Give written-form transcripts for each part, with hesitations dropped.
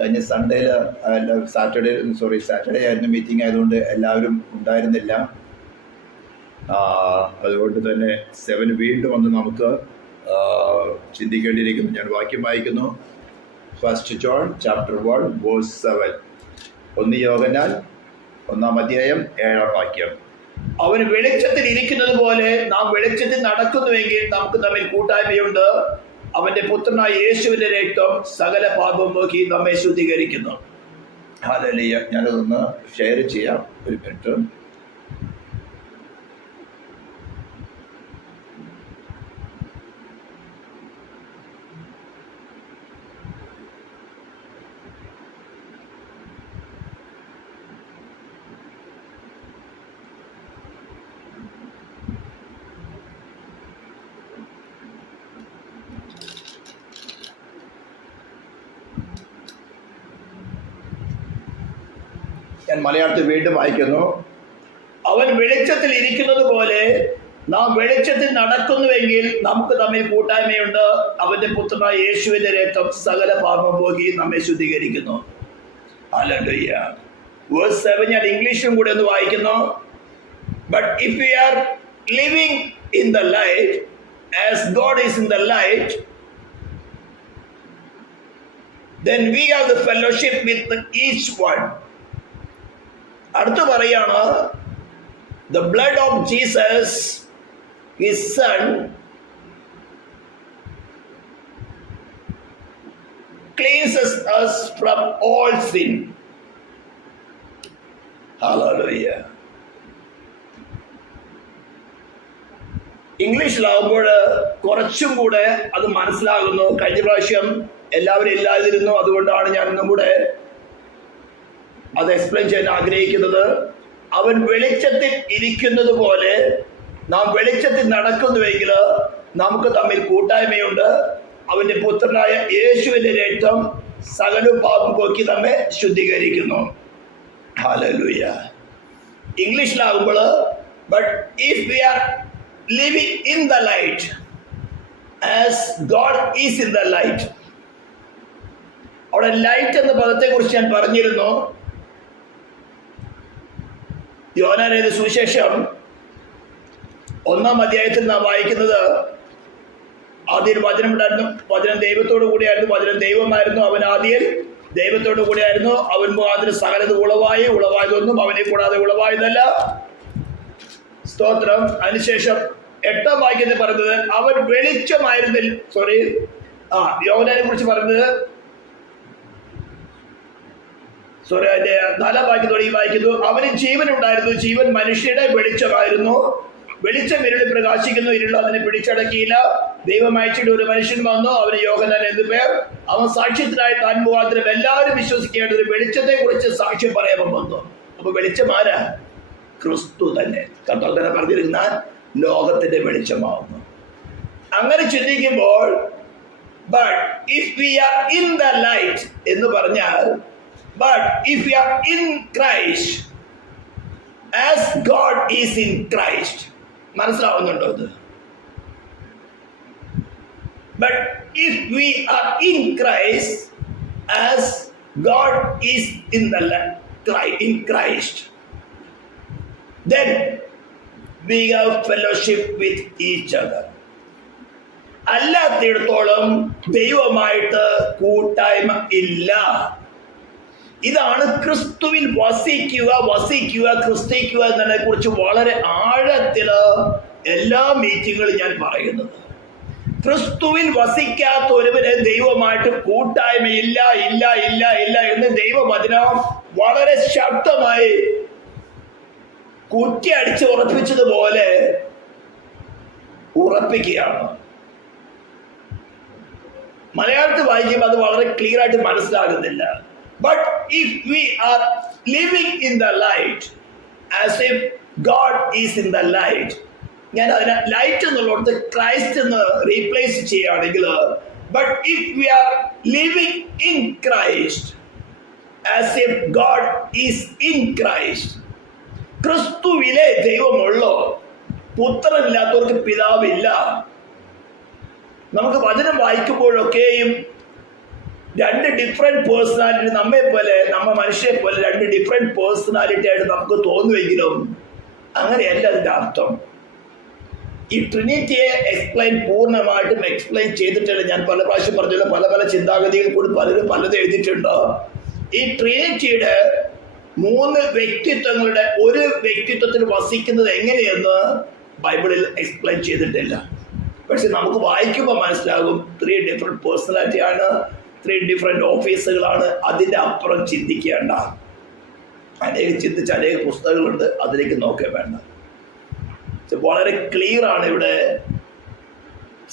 കഴിഞ്ഞ സാറ്റർഡേ ആയിരുന്നു മീറ്റിംഗ് ആയതുകൊണ്ട് എല്ലാവരും ഉണ്ടായിരുന്നില്ല. അതുകൊണ്ട് തന്നെ 7 വീണ്ടും വന്ന് നമുക്ക് ചിന്തിക്കേണ്ടിയിരിക്കുന്നു. ഞാൻ വാക്യം വായിക്കുന്നു. 1 John chapter 1 verse 7. 1 യോഹന്നാൻ 1:7 അവൻ വെളിച്ചത്തിൽ ഇരിക്കുന്നത് പോലെ നാം വെളിച്ചത്തിൽ നടക്കുന്നുവെങ്കിൽ നമുക്ക് തമ്മിൽ കൂട്ടായ്മയുണ്ട്. അവന്റെ പുത്രനായ യേശുവിന്റെ രക്തം സകല പാപവും പോക്കി നമ്മെ ശുദ്ധീകരിക്കുന്നു. ഹല്ലേലൂയ. ഞാനതൊന്ന് ഷെയർ ചെയ്യാം. ഒരു മിനിറ്റ്. ഞാൻ മലയാളത്തിൽ വീണ്ടും വായിക്കുന്നു. അവൻ വെളിച്ചത്തിൽ ഇരിക്കുന്നത് പോലെ നാം വെളിച്ചത്തിൽ നടക്കുന്നുവെങ്കിൽ നമുക്ക് തമ്മിൽ കൂട്ടായ്മയുണ്ട്. അവന്റെ പുത്രനായ യേശുവിന്റെ രക്തം സകല പാപം പോക്കി നമ്മെ ശുദ്ധീകരിക്കുന്നു. ഹല്ലേലൂയ. വേഴ്സ് 7 ഞാൻ ഇംഗ്ലീഷിലും കൂടെ ഒന്ന് വായിക്കുന്നു. But if we are living in the light as God is in the light, then we have the fellowship with each one. അടുത്ത് പറയാണ്, the blood of Jesus, his son, cleanses us from all sin. Hallelujah. ഇംഗ്ലീഷിലാകുമ്പോൾ കുറച്ചും കൂടെ അത് മനസ്സിലാകുന്നു. കഴിഞ്ഞ പ്രാവശ്യം എല്ലാവരും ഇല്ലാതിരുന്നു, അതുകൊണ്ടാണ് ഞാൻ ഇന്നും കൂടെ അത് എക്സ്പ്ലെയിൻ ചെയ്യാൻ ആഗ്രഹിക്കുന്നത്. അവൻ വെളിച്ചത്തിൽ ഇരിക്കുന്നത് പോലെ നാം വെളിച്ചത്തിൽ നടക്കുന്നുവെങ്കിൽ നമുക്ക് തമ്മിൽ കൂട്ടായ്മയുണ്ട്. അവന്റെ പുത്രനായ യേശുവിന്റെ രക്തം സകല പാപം പോക്കി നമ്മെ ശുദ്ധീകരിക്കുന്നു. ഹല്ലേലൂയ. ഇംഗ്ലീഷിലാകുമ്പോൾ but if we are living in the light as God is in the light. അവിടെ ലൈറ്റ് എന്ന പദത്തെ കുറിച്ച് ഞാൻ പറഞ്ഞിരുന്നു. യോഹന്നാന്റെ സുവിശേഷം 1-ാം അധ്യായത്തിൽ നാം വായിക്കുന്നത്, ആദ്യം വചനം ഉണ്ടായിരുന്നു, വചനം ദൈവത്തോടു കൂടിയായിരുന്നു, വചനം ദൈവമായിരുന്നു, അവൻ ആദ്യം ദൈവത്തോടു കൂടിയായിരുന്നു, അവൻ മുഖാന്തരം സകലത് ഉളവായതൊന്നും അവനെ കൂടാതെ ഉളവായതല്ല. സ്തോത്രം. അതിനുശേഷം 8-ാം വാക്യത്തിൽ പറയുന്നത് അവൻ വെളിച്ചമായിരുന്നില്ല. യോഹന്നാനെ കുറിച്ച് പറയുന്നത് അതിന്റെ 4-ാം വാക്യത്തോടെ ഈ വായിക്കുന്നു, അവന് ജീവൻ ഉണ്ടായിരുന്നു, ജീവൻ മനുഷ്യരുടെ വെളിച്ചമായിരുന്നു. വെളിച്ചം ഇരുളിൽ പ്രകാശിക്കുന്നു, ഇരുൾ അതിനെ പിടിച്ചടക്കിയില്ല. ദൈവം അയച്ചിട്ട് ഒരു മനുഷ്യൻ വന്നു, അവന് യോഹന്നാൻ എന്ന് പേർ. അവൻ സാക്ഷ്യത്തിനായി താൻ മുഖാന്തരം എല്ലാവരും വിശ്വസിക്കേണ്ടത് വെളിച്ചത്തെ കുറിച്ച് സാക്ഷ്യം പറയാൻ വന്നു. അപ്പൊ വെളിച്ചം ആരാ? ക്രിസ്തു തന്നെ. കർത്താവ് തന്നെ പറഞ്ഞിരുന്നാൽ ലോകത്തിന്റെ വെളിച്ചമാവുന്നു. അങ്ങനെ ചിന്തിക്കുമ്പോൾ but if we are in the light എന്ന് പറഞ്ഞാൽ, but if we are in Christ as God is in Christ, മനസ്സിലാവുന്നുണ്ടോ ഇത്? But if we are in Christ as God is in Christ, then we have fellowship with each other. അല്ലാത്തിടത്തോളം ദൈവമായിട്ട് കൂട്ടായ്മ ഇല്ല. ഇതാണ് ക്രിസ്തുവിൽ വസിക്കുക ക്രിസ്തിക്കുക എന്നതിനെ കുറിച്ച് വളരെ ആഴത്തില് എല്ലാ മീറ്റിങ്ങുകളും ഞാൻ പറയുന്നത്. ക്രിസ്തുവിൽ വസിക്കാത്ത ഒരുവന് ദൈവമായിട്ട് കൂട്ടായ്മയില്ല ഇല്ല ഇല്ല ഇല്ല എന്ന് ദൈവവചനം വളരെ ശക്തമായി കുറ്റി അടിച്ച് ഉറപ്പിച്ചതുപോലെ ഉറപ്പിക്കുകയാണ്. മലയാളത്തിൽ വായിക്കുമ്പോൾ അത് വളരെ ക്ലിയർ ആയിട്ട് മനസ്സിലാകുന്നില്ല. But if we are living in the light as if God is in the light, ഞാൻ അതിനെ ലൈറ്റ് എന്നുള്ളത് ക്രൈസ്റ്റ് എന്ന് റീപ്ലേസ് ചെയ്യുകയാണെങ്കിൽ, but if we are living in Christ as if God is in Christ, ക്രിസ്തുവിലെ ദൈവമുള്ളോ, പുത്രനില്ലാത്തവർക്ക് പിതാവില്ല. നമുക്ക് വചനം വായിക്കുമ്പോഴൊക്കെയും രണ്ട് different personality, നമ്മ മനുഷ്യരെ പോലെ രണ്ട് ഡിഫറെന്റ് പേഴ്സണാലിറ്റി ആയിട്ട് നമുക്ക് തോന്നുമെങ്കിലും അങ്ങനെയല്ല അതിന്റെ അർത്ഥം. ഈ ട്രിനിറ്റിയെ പൂർണ്ണമായിട്ടും എക്സ്പ്ലെയിൻ ചെയ്തിട്ടില്ല. ഞാൻ പല പ്രാവശ്യം പറഞ്ഞല്ലോ, പല പല ചിന്താഗതികൾ കൂടി പലരും പലതും എഴുതിയിട്ടുണ്ട്. ഈ ട്രിനിറ്റിയുടെ 3 വ്യക്തിത്വങ്ങളുടെ ഒരു വ്യക്തിത്വത്തിൽ വസിക്കുന്നത് എങ്ങനെയെന്ന് ബൈബിളിൽ എക്സ്പ്ലെയിൻ ചെയ്തിട്ടില്ല. പക്ഷെ നമുക്ക് വായിക്കുമ്പോൾ മനസ്സിലാകും 3 ഡിഫറെന്റ് പേഴ്സണാലിറ്റി ആണ്, 3 ഡിഫറെന്റ് ഓഫീസുകളാണ്. അതിൻ്റെ അപ്പുറം ചിന്തിക്കേണ്ട. ചിന്തിച്ച അനേക പുസ്തകങ്ങളുണ്ട്, അതിലേക്ക് നോക്കേ വേണ്ട. വളരെ ക്ലിയർ ആണ് ഇവിടെ.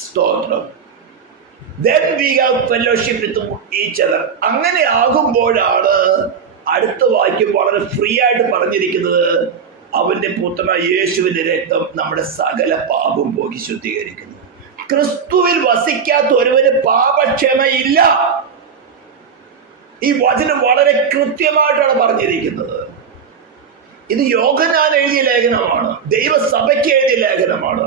സ്തോത്രം. Then we have fellowship with each other. അങ്ങനെ ആകുമ്പോഴാണ് അടുത്ത വാക്യം വളരെ ഫ്രീ ആയിട്ട് പറഞ്ഞിരിക്കുന്നത്, അവന്റെ പുത്രനായ യേശുവിന്റെ രക്തം നമ്മുടെ സകല പാപം പോക്കി ശുദ്ധീകരിക്കുന്നു. ക്രിസ്തുവിൽ വസിക്കാത്ത ഒരുവന് പാപക്ഷമയില്ല. ഈ വചനം വളരെ കൃത്യമായിട്ടാണ് പറഞ്ഞിരിക്കുന്നത്. ഇത് യോഹന്നാൻ എഴുതിയ ലേഖനമാണ്, ദൈവസഭയ്ക്ക് എഴുതിയ ലേഖനമാണ്.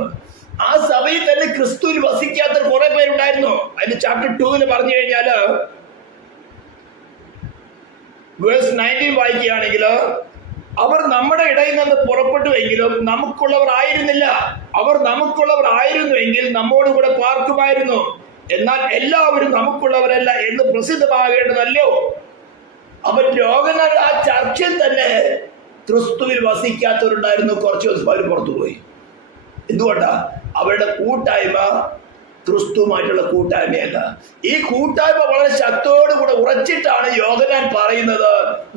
ആ സഭയിൽ തന്നെ ക്രിസ്തുവിൽ വസിക്കാത്ത കുറെ പേരുണ്ടായിരുന്നു. അതിന് ചാപ്റ്റർ 2 പറഞ്ഞു കഴിഞ്ഞാല് വേഴ്സ് 19 വായിക്കുകയാണെങ്കിൽ, അവർ നമ്മുടെ ഇടയിൽ നിന്ന് പുറപ്പെട്ടുവെങ്കിലും നമുക്കുള്ളവർ ആയിരുന്നില്ല. അവർ നമുക്കുള്ളവർ ആയിരുന്നുവെങ്കിൽ നമ്മോട് കൂടെ പാർക്കുമായിരുന്നു. എന്നാൽ എല്ലാവരും നമുക്കുള്ളവരല്ല എന്ന് പ്രസിദ്ധമാകേണ്ടതല്ലോ. അവൻ രോഗങ്ങൾ ആ ചർച്ചയിൽ തന്നെ ക്രിസ്തുവിൽ വസിക്കാത്തവരുണ്ടായിരുന്നു. കുറച്ച് ദിവസം അവർ പുറത്തുപോയി. എന്തുകൊണ്ടാ? അവരുടെ കൂട്ടായ്മ ക്രിസ്തുവുമായിട്ടുള്ള കൂട്ടായ്മയല്ല. ഈ കൂട്ടായ്മ വളരെ ശക്തിയോടുകൂടെ ഉറച്ചിട്ടാണ് യോഹന്നാൻ പറയുന്നത്,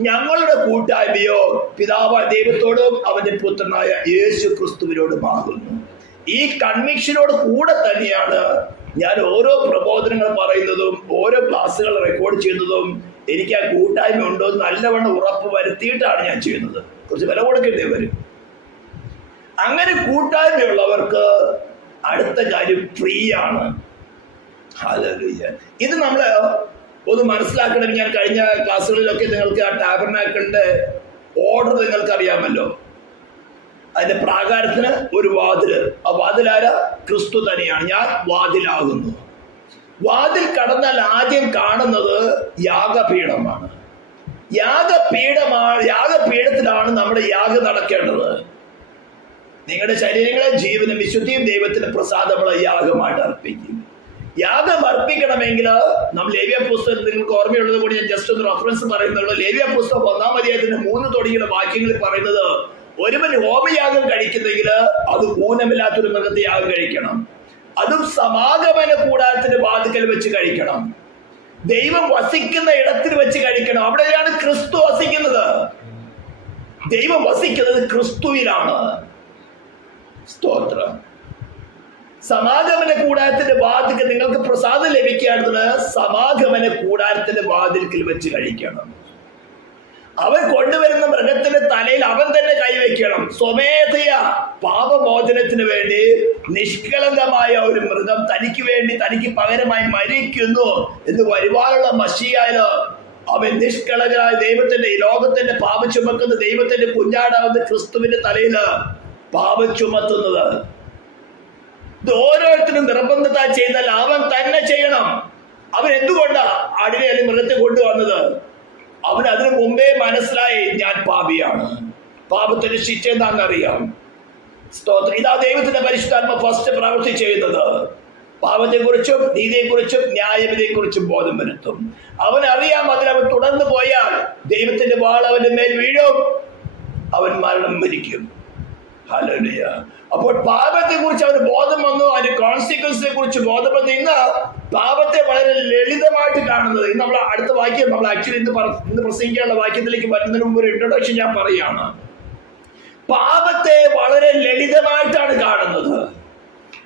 ഞങ്ങളുടെ കൂട്ടായ്മയോ പിതാവായ ദൈവത്തോടും അവന്റെ പുത്രനായ യേശു ക്രിസ്തുവിനോടുമാകുന്നു. ഈ കൺവിക്ഷനോട് കൂടെ തന്നെയാണ് ഞാൻ ഓരോ പ്രബോധനങ്ങൾ പറയുന്നതും ഓരോ ക്ലാസ്സുകൾ റെക്കോർഡ് ചെയ്യുന്നതും. എനിക്ക് ആ കൂട്ടായ്മ ഉണ്ടോ എന്ന് നല്ലവണ്ണം ഉറപ്പ് വരുത്തിയിട്ടാണ് ഞാൻ ചെയ്യുന്നത്. കുറച്ച് വില കൊടുക്കേണ്ടി വരും. അങ്ങനെ കൂട്ടായ്മയുള്ളവർക്ക് അടുത്ത കാര്യം ഫ്രീ ആണ്. ഹല്ലേലൂയ. ഇത് നമ്മൾ ഒന്ന് മനസ്സിലാക്കണം. ഞാൻ കഴിഞ്ഞ ക്ലാസ്സുകളിലൊക്കെ നിങ്ങൾക്ക് ആ ടാബർനാക്കിളിന്റെ ഓർഡർ നിങ്ങൾക്ക് അറിയാമല്ലോ. അതിന്റെ പ്രാകാരത്തിന് ഒരു വാതില്. ആ വാതിലാര? ക്രിസ്തു തന്നെയാണ്. ഞാൻ വാതിലാകുന്നു. വാതിൽ കടന്നാൽ ആദ്യം കാണുന്നത് യാഗപീഠമാണ്. യാഗപീഠത്തിലാണ് നമ്മുടെ യാഗം നടക്കേണ്ടത്. നിങ്ങളുടെ ശരീരങ്ങളെ ജീവനും വിശുദ്ധിയും ദൈവത്തിന് പ്രസാദമുള്ള യാഗമായിട്ട് അർപ്പിക്കും. യാഗം അർപ്പിക്കണമെങ്കിൽ നാം ലേവ്യ പുസ്തകം, നിങ്ങൾക്ക് ഓർമ്മയുള്ളത് കൂടി ഞാൻ ജസ്റ്റ് ഒന്ന് റെഫറൻസ് പറയുന്നുള്ളൂ. ലേവ്യ പുസ്തകം 1-ാം അധ്യായത്തിന്റെ 3 തുടങ്ങിയുള്ള വാക്യങ്ങളിൽ പറയുന്നത്, ഒരുവൻ ഹോമയാഗം കഴിക്കുന്നെങ്കിൽ അത് ഊനമില്ലാത്തൊരു മൃഗത്തെ യാഗം കഴിക്കണം. അതും സമാഗമന കൂടാരത്തിന്റെ വാതിക്കൽ വെച്ച് കഴിക്കണം. ദൈവം വസിക്കുന്ന ഇടത്തിൽ വെച്ച് കഴിക്കണം. അവിടെയാണ് ക്രിസ്തു വസിക്കുന്നത്. ദൈവം വസിക്കുന്നത് ക്രിസ്തുവിലാണ്. സ്തോത്രം. സമാഗമന കൂടാരത്തിന്റെ വാതിൽക്ക് നിങ്ങൾക്ക് പ്രസാദം ലഭിക്കുകയാണെന്ന് സമാഗമന കൂടാരത്തിന്റെ വാതിൽക്കൽ വെച്ച് കഴിക്കണം. അവൻ കൊണ്ടുവരുന്ന മൃഗത്തിന്റെ തലയിൽ അവൻ തന്നെ കൈവയ്ക്കണം. സ്വമേധയാ പാപമോചനത്തിന് വേണ്ടി നിഷ്കളങ്കമായ ഒരു മൃഗം തനിക്ക് വേണ്ടി, തനിക്ക് പകരമായി മരിക്കുന്നു എന്ന് വരുവാനുള്ള മശിയായാല് അവൻ നിഷ്കളങ്കനായ ദൈവത്തിന്റെ, ഈ ലോകത്തിന്റെ പാപം ചുമക്കുന്ന ദൈവത്തിന്റെ കുഞ്ഞാടാവുന്ന ക്രിസ്തുവിന്റെ തലയില് പാപം ചുമത്തുന്നത്. ഇത് ഓരോരുത്തരും നിർബന്ധത ചെയ്താൽ അവൻ തന്നെ ചെയ്യണം. അവൻ എന്തുകൊണ്ടാ ആടിനെ അല്ലെങ്കിൽ മൃഗത്തെ കൊണ്ടുവന്നത്? അവൻ അതിനു മുമ്പേ മനസ്സിലായി, ഞാൻ പാപിയാണ്, പാപത്തിന്റെ ശിക്ഷ എന്താണെന്നറിയാം. സ്തോത്രം. ഇതാ ദൈവത്തിന്റെ പരിശുദ്ധാത്മ ഫസ്റ്റ് പ്രവൃത്തി ചെയ്യുന്നത്. പാപത്തെക്കുറിച്ചും നീതിയെക്കുറിച്ചും ന്യായവിധിയെക്കുറിച്ചും ബോധം വരുത്തും. അവനറിയാം, അതിലവൻ തുടർന്നു പോയാൽ ദൈവത്തിന്റെ വാൾ അവന്റെ മേൽ വീഴും, അവൻ മരണം മരിക്കും. ഹല്ലേലൂയ. അപ്പോൾ പാപത്തെ കുറിച്ച് അവന് ബോധം വന്നു, അതിന്റെ കോൺസിക്വൻസിനെ കുറിച്ച് ബോധം വന്നു. ഇന്ന് പാപത്തെ വളരെ ലളിതമായിട്ട് കാണുന്നത്. ഇന്ന് നമ്മൾ അടുത്ത വാക്യം, നമ്മൾ ആക്ച്വലി ഇന്ന് പ്രസംഗിക്കാനുള്ള വാക്യത്തിലേക്ക് വരുന്നതിന് മുമ്പ് ഒരു ഇൻട്രൊഡക്ഷൻ ഞാൻ പറയുകയാണ്. പാപത്തെ വളരെ ലളിതമായിട്ടാണ് കാണുന്നത്.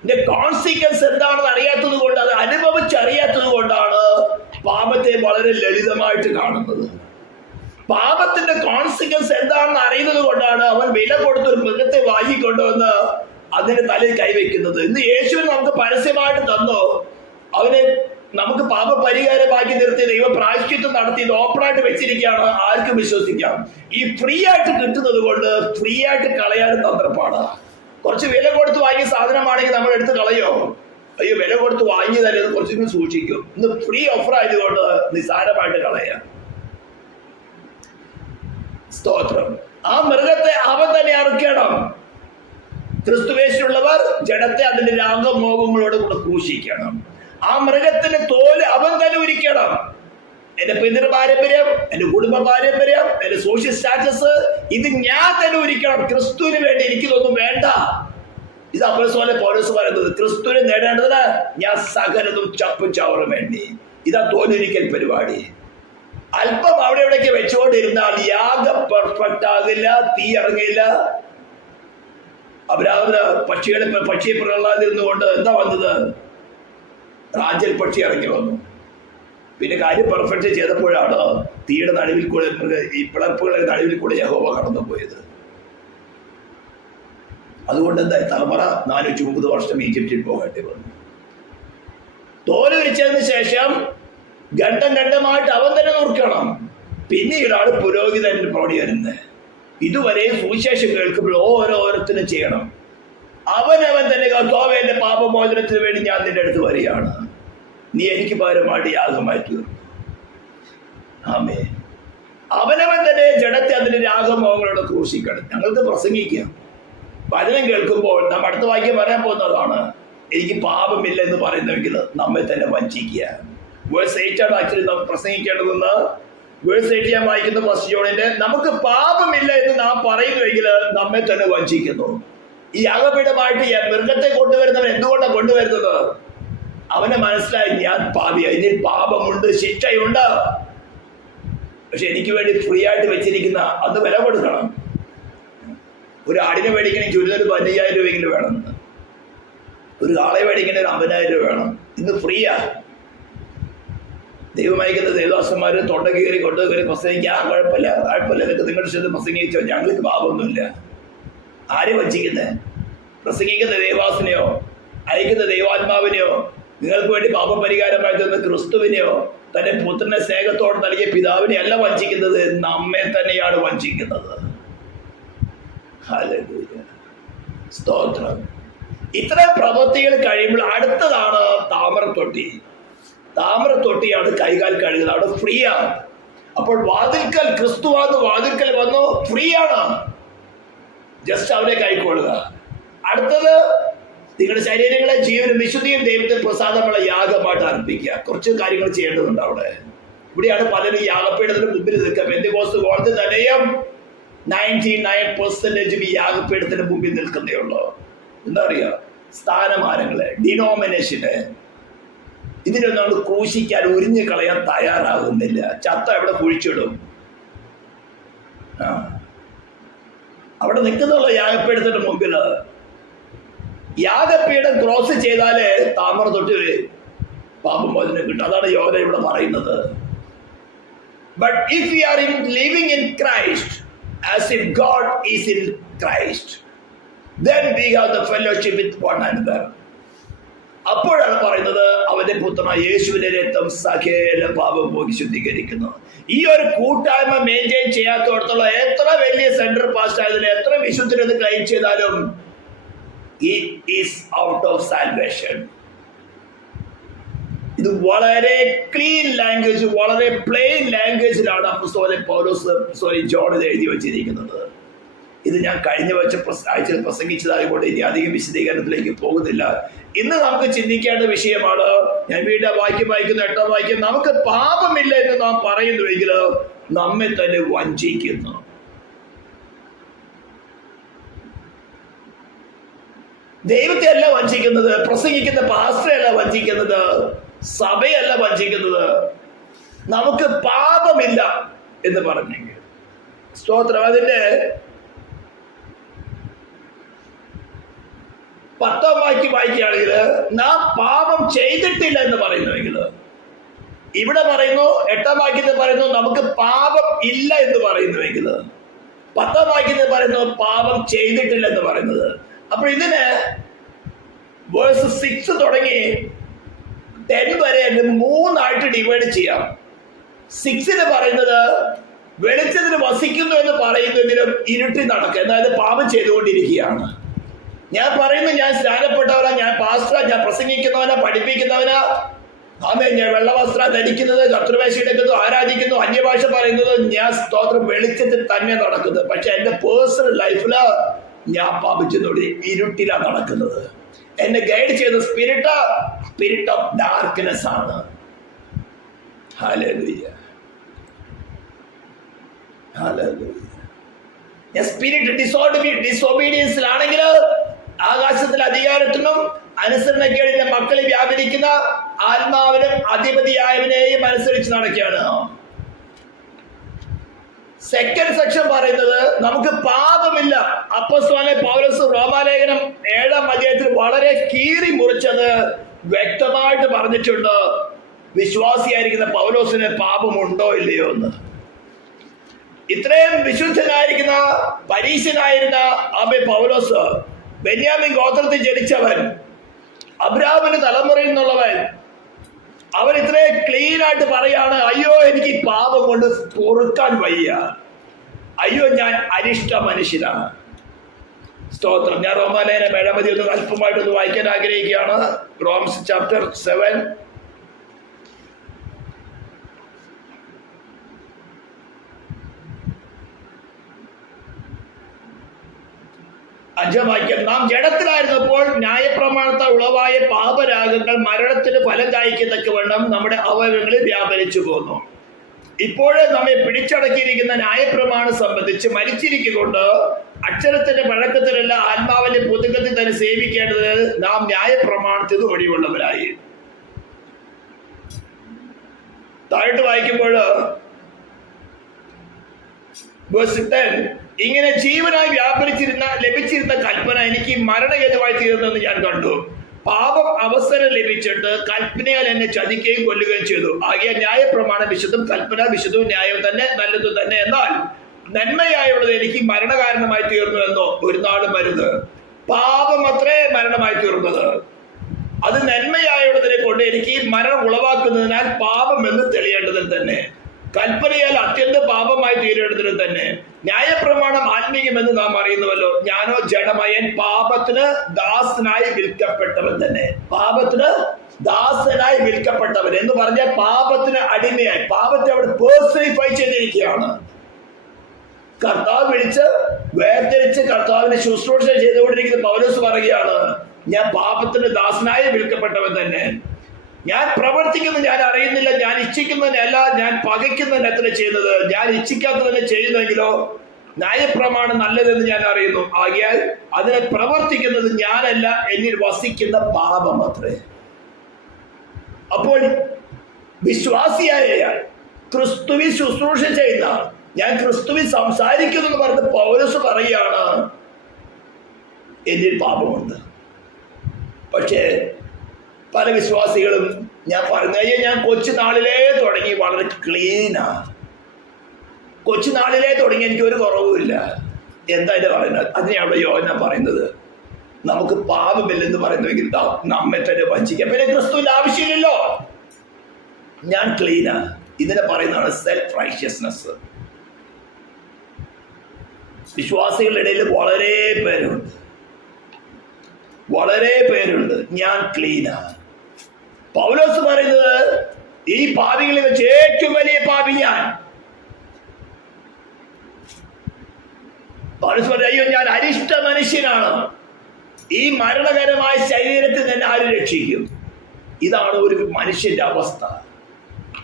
ഇതിന്റെ കോൺസിക്വൻസ് എന്താണെന്ന് അറിയാത്തത് കൊണ്ട്, അത് അനുഭവിച്ചറിയാത്തത് കൊണ്ടാണ് പാപത്തെ വളരെ ലളിതമായിട്ട് കാണുന്നത്. പാപത്തിന്റെ കോൺസിക്വൻസ് എന്താണെന്ന് അറിയുന്നത് കൊണ്ടാണ് അവൻ വില കൊടുത്തൊരു മൃഗത്തെ വാങ്ങിക്കൊണ്ടുവന്ന് അതിന്റെ തലയിൽ കൈവയ്ക്കുന്നത്. ഇന്ന് യേശുവിന് നമുക്ക് പരസ്യമായിട്ട് തന്നു. അവന് നമുക്ക് പാപ പരിഹാരമാക്കി നിർത്തി ദൈവം പ്രായശ്ചിത്തം നടത്തി ഇത് ഓപ്പണായിട്ട് വെച്ചിരിക്കുകയാണ്. ആർക്കും വിശ്വസിക്കാം. ഈ ഫ്രീ ആയിട്ട് കിട്ടുന്നത് കൊണ്ട് ഫ്രീ ആയിട്ട് കളയാനും തന്ത്രപ്പാടാണ്. കുറച്ച് വില കൊടുത്ത് വാങ്ങിയ സാധനമാണെങ്കിൽ നമ്മൾ എടുത്ത് കളയോ? അയ്യോ വില കൊടുത്ത് വാങ്ങിയതല്ലേ, അത് കുറച്ചുകൂടി സൂക്ഷിക്കും. ഇന്ന് ഫ്രീ ഓഫർ ആയതുകൊണ്ട് നിസ്സാരമായിട്ട് കളയാം. സ്തോത്രം. ആ മൃഗത്തെ അവൻ തന്നെ അറുക്കണം. ക്രിസ്തുവേശുള്ളവർ ജഡത്തെ അതിന്റെ രാഗമോഹങ്ങളോട് കൂടെ ക്രൂശിക്കണം. ആ മൃഗത്തിന്റെ തോല് അവൻ തന്നെ ഉരിക്കണം. എന്റെ പിതൃ പാരമ്പര്യം, എന്റെ കുടുംബ പാരമ്പര്യം, എന്റെ സോഷ്യൽ സ്റ്റാറ്റസ്, ഇത് ഞാൻ തന്നെ ഉരിക്കണം. ക്രിസ്തുവിന് വേണ്ടി എനിക്കിതൊന്നും വേണ്ട. ഇത് അപ്പോസ്തലൻ പൗലോസ് പറയുന്നത്. ക്രിസ്തുവിനെ നേടേണ്ടതിന് ഞാൻ സകലതും ചപ്പും ചവറും വേണ്ടി. ഇതാ തോലുരിക്കൽ പരിപാടി. അല്പം അവിടെ എവിടേക്ക് വെച്ചുകൊണ്ടിരുന്നാൽ യാഗം പെർഫെക്റ്റ് ആകില്ല, തീ ഇറങ്ങില്ല. അബ്രാഹ്മന് പക്ഷിയെ പ്രഹ്ലാദിരുന്നുകൊണ്ട് എന്താ വന്നത്? റാഞ്ചൽ പക്ഷി ഇറങ്ങി വന്നു. പിന്നെ കാര്യം പെർഫെക്റ്റ് ചെയ്തപ്പോഴാണ് തീയുടെ നടുവിൽ കൂടെ, ഈ പിളർപ്പുകളുടെ നടുവിൽ കൂടെ യഹോവ കടന്നു പോയത്. അതുകൊണ്ട് എന്താ തലമുറ 430 വർഷം ഈജിപ്തിൽ പോകേണ്ടി വന്നു. തോലുരിച്ചതിന് ശേഷം ഘട്ടം ഘട്ടമായിട്ട് അവൻ തന്നെ നോക്കണം. പിന്നീടാണ് പുരോഹിതന്റെ പ്രൗഢി വരുന്നത്. ഇതുവരെ സുവിശേഷം കേൾക്കുമ്പോൾ ഓരോരുത്തരും ചെയ്യണം. അവനവൻ തന്നെ കർത്താവേ, എന്റെ പാപമോചനത്തിന് വേണ്ടി ഞാൻ നിന്റെ അടുത്ത് വരികയാണ്, നീ എനിക്ക് പകരമായിട്ട് യാഗമായി തീർന്നു. ആമേൻ. അവനവൻ തന്നെ ജഡത്തെ അതിന്റെ രാഗമോഹങ്ങളോട് ക്രൂശിക്കണം. ഞങ്ങൾക്ക് പ്രസംഗിക്കാം. വചനം കേൾക്കുമ്പോൾ നാം അടുത്ത വാക്യം പറയാൻ പോകുന്നതാണ്, എനിക്ക് പാപമില്ല എന്ന് പറയുന്നെങ്കിൽ നമ്മെ തന്നെ വഞ്ചിക്കുക. വേഴ്സ് 8 ആണ് ആക്ച്വലി നാം പ്രസംഗിക്കേണ്ടതെന്ന്. വേഴ്സ് 8 ഞാൻ വായിക്കുന്ന ഫസ്റ്റ് ജോണിന്റെ, നമുക്ക് പാപമില്ല എന്ന് നാം പറയുന്നുവെങ്കിൽ നമ്മെ തന്നെ വഞ്ചിക്കുന്നു. ഈ യാഗപീഠമായിട്ട് മൃഗത്തെ കൊണ്ടുവരുന്നവൻ എന്തുകൊണ്ടാണ് കൊണ്ടുവരുന്നത്? അവനെ മനസ്സിലായി, ഞാൻ പാപിയായി, ഇതിൽ പാപമുണ്ട്, ശിക്ഷയുണ്ട്. പക്ഷെ എനിക്ക് വേണ്ടി ഫ്രീ ആയിട്ട് വെച്ചിരിക്കുന്ന അത് വില കൊടുക്കണം. ഒരു ആടിനെ മേടിക്കണമെങ്കിൽ ചുരുതൊരു 15,000 രൂപയെങ്കിലും വേണം. ഒരു ആളെ മേടിക്കണ ഒരു 50,000 രൂപ വേണം. ഇന്ന് ഫ്രീയാ. ദൈവമയക്കുന്ന ദേവദാസന്മാര് തൊണ്ട കയറി കൊണ്ട് കയറി പ്രസംഗിക്കാൻ കുഴപ്പമില്ല, ഇതൊക്കെ നിങ്ങളുടെ ശബ്ദം പ്രസംഗിച്ചോ, ഞങ്ങൾക്ക് പാപമൊന്നുമില്ല. ആരെ വഞ്ചിക്കുന്നത്? പ്രസംഗിക്കുന്ന ദേവാസിനെയോ അയക്കുന്ന ദൈവാത്മാവിനെയോ നിങ്ങൾക്ക് വേണ്ടി പാപപരിഹാരമായി തന്ന ക്രിസ്തുവിനെയോ തന്റെ പുത്രനെ സ്നേഹത്തോടെ നൽകിയ പിതാവിനെ അല്ല വഞ്ചിക്കുന്നത്, നമ്മെ തന്നെയാണ് വഞ്ചിക്കുന്നത്. ഹല്ലേലൂയ, സ്തോത്രം. ഇത്തരം പ്രവൃത്തികൾ കഴിയുമ്പോൾ അടുത്തതാണ് താമരത്തൊട്ടി. താമരത്തൊട്ടിയാണ് കൈകാൽ കഴുകുന്നത്. അവിടെ ഫ്രീ ആണ്. അപ്പോൾ വാതിൽക്കൽ ക്രിസ്തുവാന്ന് വാതിൽക്കൽ വന്നു, ഫ്രീ ആണ്. ജസ്റ്റ് അവരെ കൈക്കൊള്ളുക. അടുത്തത് നിങ്ങളുടെ ശരീരങ്ങളെ ജീവനും വിശുദ്ധിയും ദൈവത്തിന് പ്രസാദമുള്ള യാഗമായിട്ട് അർപ്പിക്കുക. കുറച്ച് കാര്യങ്ങൾ ചെയ്യേണ്ടതുണ്ട് അവിടെ. ഇവിടെയാണ് പലരും യാഗപീഠത്തിന് മുമ്പിൽ നിൽക്കുക. പെന്തക്കോസ്ത് കോളത്തിൽ തന്നെയും 99% ഈ യാഗപീഠത്തിന് മുമ്പിൽ നിൽക്കുന്നേ ഉള്ളൂ. എന്താ പറയുക, സ്ഥാനമാനങ്ങളെ, ഡിനോമിനേഷന്, ഇതിനൊന്നും നമ്മൾ ക്രൂശിക്കാൻ ഉരിഞ്ഞു കളയാൻ തയ്യാറാകുന്നില്ല. ചത്ത എവിടെ കുഴിച്ചിടും. അവിടെ നിൽക്കുന്നുള്ള യാഗപീഠത്തിന്റെ മുമ്പിൽ യാഗപീഠം ക്രോസ് ചെയ്താലേ താമര തൊട്ട് പാപമോചനം കിട്ടും. അതാണ് യോന ഇവിടെ പറയുന്നത്. But if you are living in Christ as if God is in Christ, then we have the fellowship with one another. അപ്പോഴാണ് പറയുന്നത് അവന്റെ പുത്രനായ യേശുവിന്റെ രക്തം സകല പാപം പോയി ശുദ്ധീകരിക്കുന്നു. ഈ ഒരു കൂട്ടായ്മ മെയിൻറ്റെയിൻ ചെയ്യാത്തോടത്തോളം എത്ര വലിയ സെൻട്രൽ പാസ്റ്റ് ആയതിന് എത്ര വിശുദ്ധരെന്ന് ക്ലെയിം ചെയ്താലും it is out of salvation. ഇത് വളരെ ക്ലീൻ ലാംഗ്വേജ്, വളരെ പ്ലെയിൻ ലാംഗ്വേജിലാണ് അപ്പോസ്തലൻ പൗലോസ് ജോൺ ഇത് എഴുതി വച്ചിരിക്കുന്നത്. ഇത് ഞാൻ കഴിഞ്ഞ ആഴ്ചയിൽ പ്രസംഗിച്ചതായതുകൊണ്ട് ഇനി അധികം വിശദീകരണത്തിലേക്ക് പോകുന്നില്ല. ഇന്ന് നമുക്ക് ചിന്തിക്കേണ്ട വിഷയമാണ്. ഞാൻ വീണ്ടും വായിക്കുന്ന 8ാം വാക്യം, നമുക്ക് പാപമില്ല എന്ന് നാം പറയുന്നുവെങ്കിൽ നമ്മെ തന്നെ വഞ്ചിക്കുന്നു. ദൈവത്തെ അല്ല വഞ്ചിക്കുന്നത്, പ്രസംഗിക്കുന്ന പാസ്റ്ററെ അല്ല വഞ്ചിക്കുന്നത്, സഭയല്ല വഞ്ചിക്കുന്നത്. നമുക്ക് പാപമില്ല എന്ന് പറഞ്ഞെങ്കിൽ സ്തോത്രം. അതിന്റെ 10ാം വാക്യം വായിക്കുകയാണെങ്കിൽ നാം പാപം ചെയ്തിട്ടില്ല എന്ന് പറയുന്നുവെങ്കിൽ, ഇവിടെ പറയുന്നു 8ാം വാക്യത്തിൽ പറയുന്നു നമുക്ക് പാപം ഇല്ല എന്ന് പറയുന്നുവെങ്കിൽ, 10ാം വാക്യത്തിൽ പറയുന്നു പാപം ചെയ്തിട്ടില്ല എന്ന് പറയുന്നത്. അപ്പോൾ ഇതിന് വേഴ്സ് 6 തുടങ്ങി 10 വരെ 3 ഡിവൈഡ് ചെയ്യാം. 6 പറയുന്നത് വെളിച്ചത്തിന് വസിക്കുന്നു എന്ന് പറയുന്നതിനും ഇരുട്ടി നടക്കുക, അതായത് പാപം ചെയ്തുകൊണ്ടിരിക്കുകയാണ്. ഞാൻ പറയുന്നു ഞാൻ സ്നാനപ്പെട്ടവനാ, ഞാൻ പാസ്റ്ററാ, ഞാൻ പ്രസംഗിക്കുന്നവനാ, പഠിപ്പിക്കുന്നവനാ, ഞാൻ വെള്ളവസ്ത്രം ധരിക്കുന്നത്, ശത്രുവേശ എടുക്കുന്നു, ആരാധിക്കുന്നു, അന്യഭാഷ പറയുന്നത്, ഞാൻ സ്തോത്രം വെളിച്ചത്തിൽ തന്നെ നടക്കുന്നത്. പക്ഷെ എന്റെ പേഴ്സണൽ ലൈഫില് ഞാൻ പാപിച്ചതോടെ ഇരുട്ടിലാണ് നടക്കുന്നത്. എന്നെ ഗൈഡ് ചെയ്ത സ്പിരിറ്റ് ഓഫ് ഡാർക്ക്നെസ് ആണ്. Hallelujah, hallelujah. ഞാൻ സ്പിരിറ്റ് ഡിസോബീഡിയൻസിലാണെങ്കിൽ ആകാശത്തിലെ അധികാരത്തിനും അനുസരണക്കേടിന്റെ മക്കളിൽ വ്യാപരിക്കുന്ന ആത്മാവിനും അധിപതിയായവനെയും അനുസരിച്ച് നടക്കുകയാണ്. സെക്കൻഡ് സെക്ഷൻ പറയുന്നത് നമുക്ക് പാപമില്ല. അപ്പോസ്തലനായ പൗലോസ് റോമാലേഖനം 7-ാം അധ്യായത്തിൽ വളരെ കീറി മുറിച്ചത് വ്യക്തമായിട്ട് പറഞ്ഞിട്ടുണ്ട്. വിശ്വാസിയായിരിക്കുന്ന പൗലോസിന് പാപമുണ്ടോ ഇല്ലയോ എന്ന്. ഇത്രയും വിശുദ്ധനായിരിക്കുന്ന പരീശനായിരുന്ന പൗലോസ്, ബെന്യാമിൻ ഗോത്രത്തിൽ ജനിച്ചവൻ, അബ്രാഹാമിന്റെ തലമുറയിൽ നിന്നുള്ളവൻ, അവൻ ഇത്രയും ക്ലീൻ ആയിട്ട് പറയാണ്, അയ്യോ എനിക്ക് ഈ പാപം കൊണ്ട് പൊറുക്കാൻ വയ്യ, അയ്യോ ഞാൻ അരിഷ്ട മനുഷ്യനാണ്. സ്തോത്രം. ഞാൻ റോമാലേഖനം 7-ാം അധ്യായം ഒന്ന് അല്പമായിട്ടൊന്ന് വായിക്കാൻ ആഗ്രഹിക്കുകയാണ്. റോംസ് ചാപ്റ്റർ 7. 5-ാം വാക്യം. നാം ജഡത്തിലായിരുന്നപ്പോൾ ന്യായപ്രമാണത്താൽ ഉളവായ പാപരാഗങ്ങൾ മരണത്തിന് ഫലം കായ്ക്കത്തക്കവണ്ണം നമ്മുടെ അവയവങ്ങളിൽ വ്യാപരിച്ചു പോന്നു. ഇപ്പോഴേ നമ്മെ പിടിച്ചടക്കിയിരിക്കുന്ന ന്യായപ്രമാണം സംബന്ധിച്ച് മരിച്ചിരിക്കൊണ്ട് അക്ഷരത്തിന്റെ പഴക്കത്തിലല്ല ആത്മാവിന്റെ പുതുക്കത്തിൽ തന്നെ സേവിക്കേണ്ടത് നാം ന്യായപ്രമാണത്തിന് ഒഴിവുള്ളവരായി. താഴോട്ട് വായിക്കുമ്പോൾ ഇങ്ങനെ ജീവനായി ലഭിച്ചിരുന്ന കൽപ്പന എനിക്ക് മരണഹേതുവായി തീർന്നെന്ന് ഞാൻ കണ്ടു. പാപം അവസരം ലഭിച്ചിട്ട് കൽപ്പനയാൽ എന്നെ ചതിക്കുകയും കൊല്ലുകയും ചെയ്തു. ആകിയ ന്യായപ്രമാണം വിശുദ്ധം, കൽപ്പന വിശുദ്ധവും ന്യായവും തന്നെ, നല്ലതും തന്നെ. എന്നാൽ നന്മയായുള്ളത് എനിക്ക് മരണകാരണമായി തീർന്നു എന്നോ ഒരു നാളും വരുന്നത്. പാപം അത്രേ മരണമായി തീർന്നത്. അത് നന്മയായുള്ളതിനെ കൊണ്ട് എനിക്ക് മരണം ഉളവാക്കുന്നതിനാൽ പാപം എന്ന് തെളിയേണ്ടതിൽ തന്നെ, കൽപ്പനയാൽ അത്യന്തം പാപമായി തീരേണ്ടതിന് തന്നെ. ന്യായപ്രമാണം ആത്മീയമെന്ന് നാം അറിയുന്നുവല്ലോ. ഞാനോ ജഡമയൻ, പാപത്തിന് ദാസനായി വിൽക്കപ്പെട്ടവൻ തന്നെ. പാപത്തിന് ദാസനായി വിൽക്കപ്പെട്ടവൻ എന്ന് പറഞ്ഞാൽ പാപത്തിന് അടിമയായി, പാപത്തെ അവിടെ പേഴ്സണിഫൈ ചെയ്തിരിക്കുകയാണ്. കർത്താവ് വിളിച്ച് വേർതിരിച്ച് കർത്താവിനെ ശുശ്രൂഷ ചെയ്തുകൊണ്ടിരിക്കുന്ന പൗലോസ് പറയുകയാണ്, ഞാൻ പാപത്തിന് ദാസനായി വിൽക്കപ്പെട്ടവൻ തന്നെ. ഞാൻ പ്രവർത്തിക്കുന്നത് ഞാൻ അറിയുന്നില്ല, ഞാൻ ഇച്ഛിക്കുന്നതിനല്ല, ഞാൻ പകയ്ക്കുന്നതിന് എത്ര ചെയ്യുന്നത്. ഞാൻ ഇച്ഛിക്കാത്തതിനെ ചെയ്യുന്നെങ്കിലോ ന്യായപ്രമാണം നല്ലതെന്ന് ഞാൻ അറിയുന്നു. ആകയാൽ അതിനെ പ്രവർത്തിക്കുന്നത് ഞാനല്ല, എന്നിൽ വസിക്കുന്ന പാപം അത്രേ. അപ്പോൾ വിശ്വാസിയായ ക്രിസ്തുവിൽ ശുശ്രൂഷ ചെയ്യുന്ന ഞാൻ ക്രിസ്തുവിൽ സംസാരിക്കുന്നു എന്ന് പറഞ്ഞ് പൗലോസ് പറയുകയാണ്, എന്നിൽ പാപമുണ്ട്. പക്ഷേ പല വിശ്വാസികളും ഞാൻ പറഞ്ഞ ഞാൻ കൊച്ചുനാളിലേ തുടങ്ങി വളരെ ക്ലീനാ, കൊച്ചുനാളിലേ തുടങ്ങി എനിക്ക് ഒരു കുറവുമില്ല. എന്താ ഇത് പറയുന്നത്? അതിനെയാണ് യോഹന്നാൻ പറയുന്നത്, നമുക്ക് പാപമില്ലെന്ന് പറയുന്നുവെങ്കിൽ നമ്മെ തന്നെ വഞ്ചിക്കാം. പിന്നെ ക്രിസ്തുവിന്റെ ആവശ്യമില്ലല്ലോ, ഞാൻ ക്ലീനാ. ഇതിനെ പറയുന്നതാണ് സെൽഫ് റൈഷ്യസ്നെസ്. വിശ്വാസികളുടെ ഇടയിൽ വളരെ പേരുണ്ട് ഞാൻ ക്ലീനാ. പൗലോസ് പറയുന്നത് ഈ പാപികളിൽ വെച്ച് ഏറ്റവും വലിയ പാപി ഞാൻ. പൗലോസ് പറഞ്ഞു, അയ്യോ ഞാൻ അരിഷ്ട മനുഷ്യനാണ്, ഈ മരണകരമായ ശരീരത്തിൽ തന്നെ ആര് രക്ഷിക്കും? ഇതാണ് ഒരു മനുഷ്യന്റെ അവസ്ഥ.